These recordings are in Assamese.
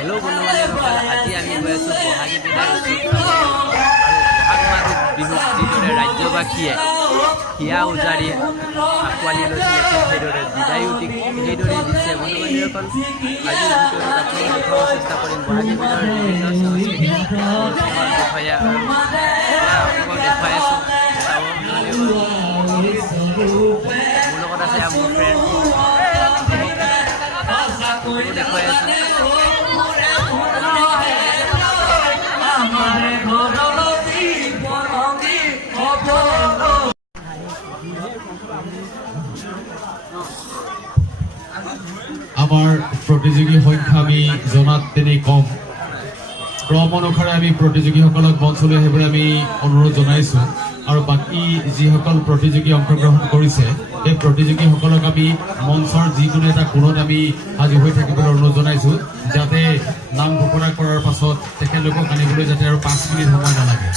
হেল্ল' বন্ধু-বান্ধৱীসকল, আজি আমি গৈ আছোঁ বহাগী বিহুৰ উৎসৱ আৰু বহাগ মাহত বিহুত যিদৰে ৰাজ্যবাসীয়ে হিয়া উজাৰি আঁকোৱালি লৈছিলে, ঠিক সেইদৰে বিদায়ো ঠিক সেইদৰেই দিছে। বন্ধু-বান্ধৱীসকল, আজিৰ ভিডিঅ'টোত আপোনালোকক দেখুৱাব চেষ্টা কৰিম বহাগী বিহুৰ বিভিন্ন সাংস্কৃতিক অনুষ্ঠানৰ বিষয়ে আৰু আপোনালোকক দেখুৱাই আছোঁ। চাব মোৰ লগত আছে মোৰ ফ্ৰেণ্ড দেখুৱাই আছোঁ। আমাৰ প্ৰতিযোগী সংখ্যা আমি জনাত তেনেই কম। ক্ৰম অনুসাৰে আমি প্ৰতিযোগীসকলক মঞ্চলৈ আহিবলৈ আমি অনুৰোধ জনাইছোঁ আৰু বাকী যিসকল প্ৰতিযোগী অংশগ্ৰহণ কৰিছে সেই প্ৰতিযোগীসকলক আমি মঞ্চৰ যিকোনো এটা কোণত আমি সাজু হৈ থাকিবলৈ অনুৰোধ জনাইছোঁ, যাতে নাম ঘোষণা কৰাৰ পাছত তেখেতলোকক আনিবলৈ যাতে আৰু 5 মিনিট সময় নালাগে।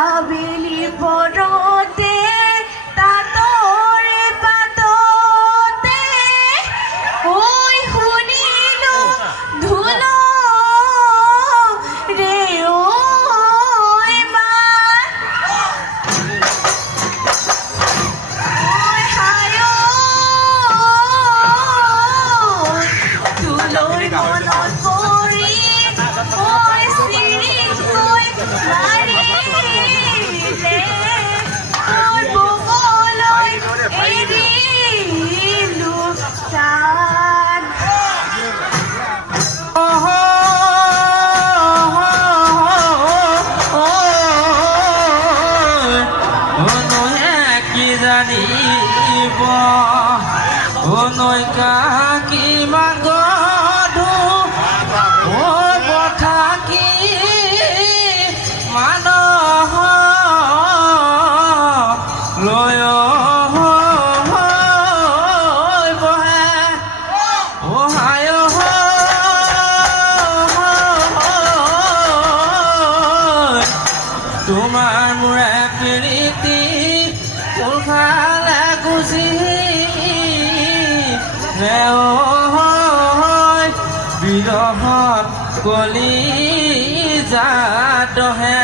আবেলি পৰতে তাতৰে পাততে ঐ শুনিলো ঢোল ৰে ঐ মাত ঐ হায় ঢোলৰ মনত পৰি ঐ চিৰিকৈ মাৰি নৈকা কিমান গধু কথা কি মানুহ লয় বহে অহায় তোমাৰ মোৰে প্ৰীতি কোনফালে গুচি বিৰহত কলি যাতহে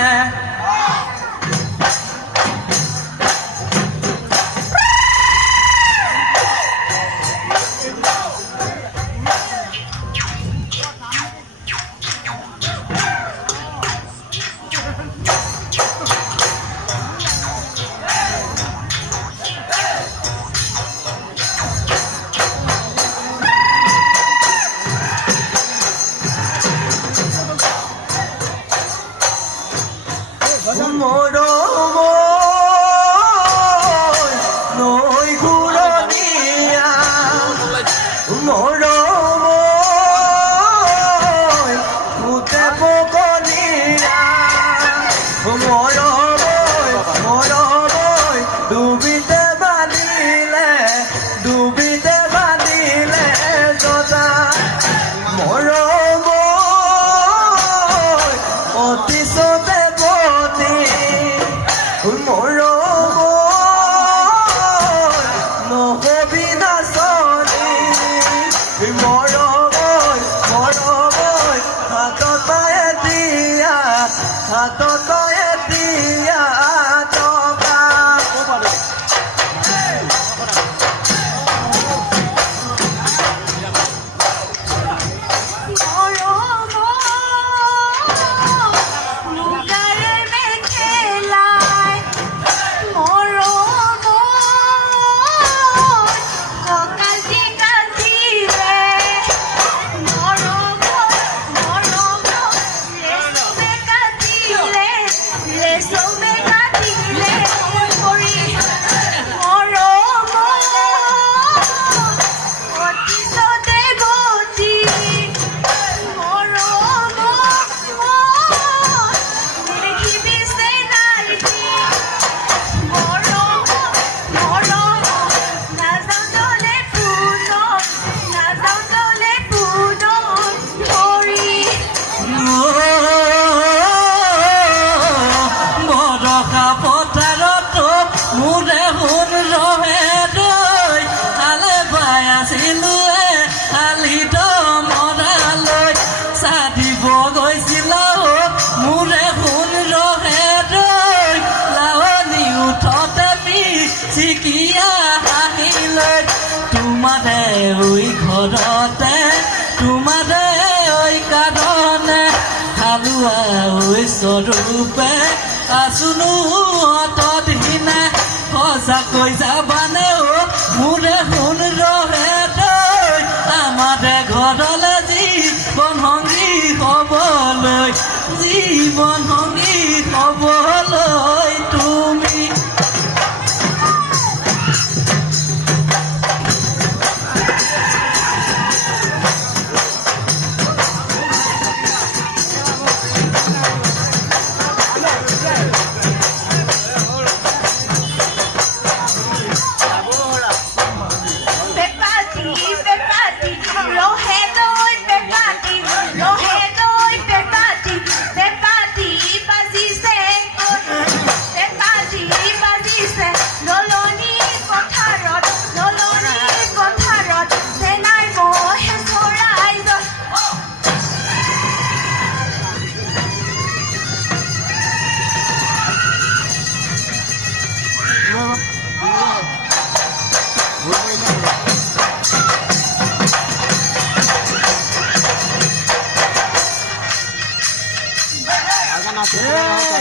গৈছিলা মোৰে শুন ৰহে দৈ লাৱনী উঠতে চিকিয়া হাঁহিলৈ তোমাৰে ঐ ঘৰতে তোমাৰে ঐ কাৰণে খালোৱা ঐ স্বৰূপে আছোনো অতদিনে সঁচাকৈ যাবানে মোৰে শুন ৰহে দৈ আমাৰে ঘৰলে জীৱন সংগী হ'বলৈ জীৱন সংগী হ'বলৈ তুমি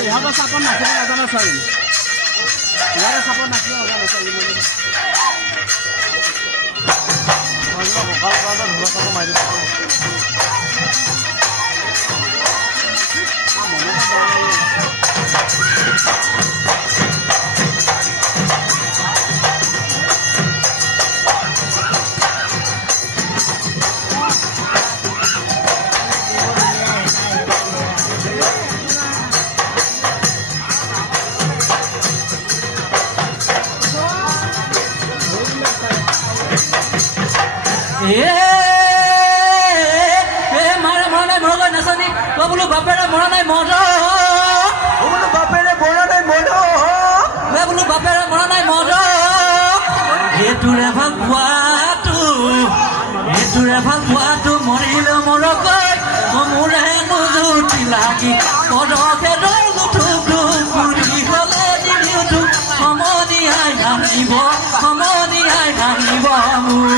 ইহঁতৰ চাপত নাচিব নাজানে চাৰিম ইয়াৰে চাপত নাচিব নাজানে চাৰিম ভোকাল কৰাতে ধৰা চাপ মাৰি দিব মাৰে মৰা নাই মৰগৈ নাচনি বোলো বাপেৰে মৰা নাই মৰ বোলো বাপেৰে মৰা নাই মৰ বোলো বাপেৰে মৰা নাই মৰ এইটোৰে ভাল পোৱাটো মৰিলে মৰকৈ মোৰে নুজুতি লাগি পদকে ৰৈ পুৰি হলে দিনটো সমনীয়াই নাহিব মোৰ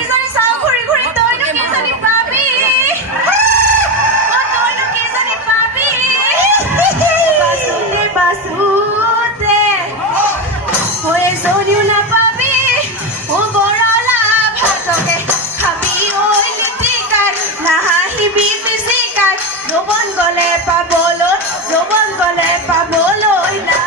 ইজনী চাওঁ ঘূৰি ঘূৰি তইনো কেইজনী পাবি তইনো কেইজনী পাবি বাচোতে এজনীও নাপাবি বৰলা ভাতকে খাবি ঐ লিটিকাই নাহাঁহিবি পিচিকাই যৌৱন গলে পাবলৈ না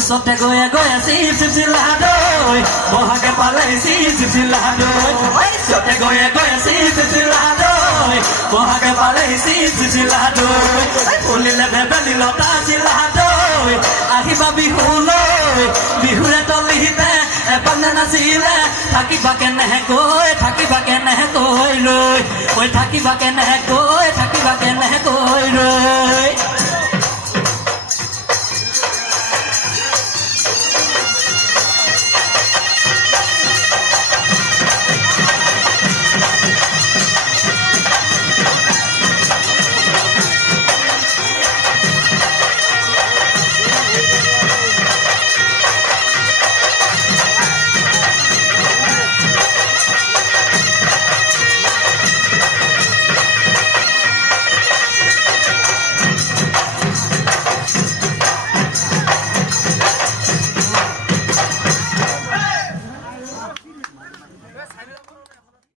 চতে গৈ চিপচিলা দৈ বহাগে পালে চিপচিলা দৈ চতে গৈ চিপচিলা দৈ বহাগে পালে চিপচিলা দৈ ফুলিলে ভেবেলি লতা চিলা দৈ আহিবা বিহুলৈ বিহুৰে তলিতে এপালে নাচিলে থাকিবা কেনেকৈ লৈ থাকিবা কেনেকৈ ৰৈ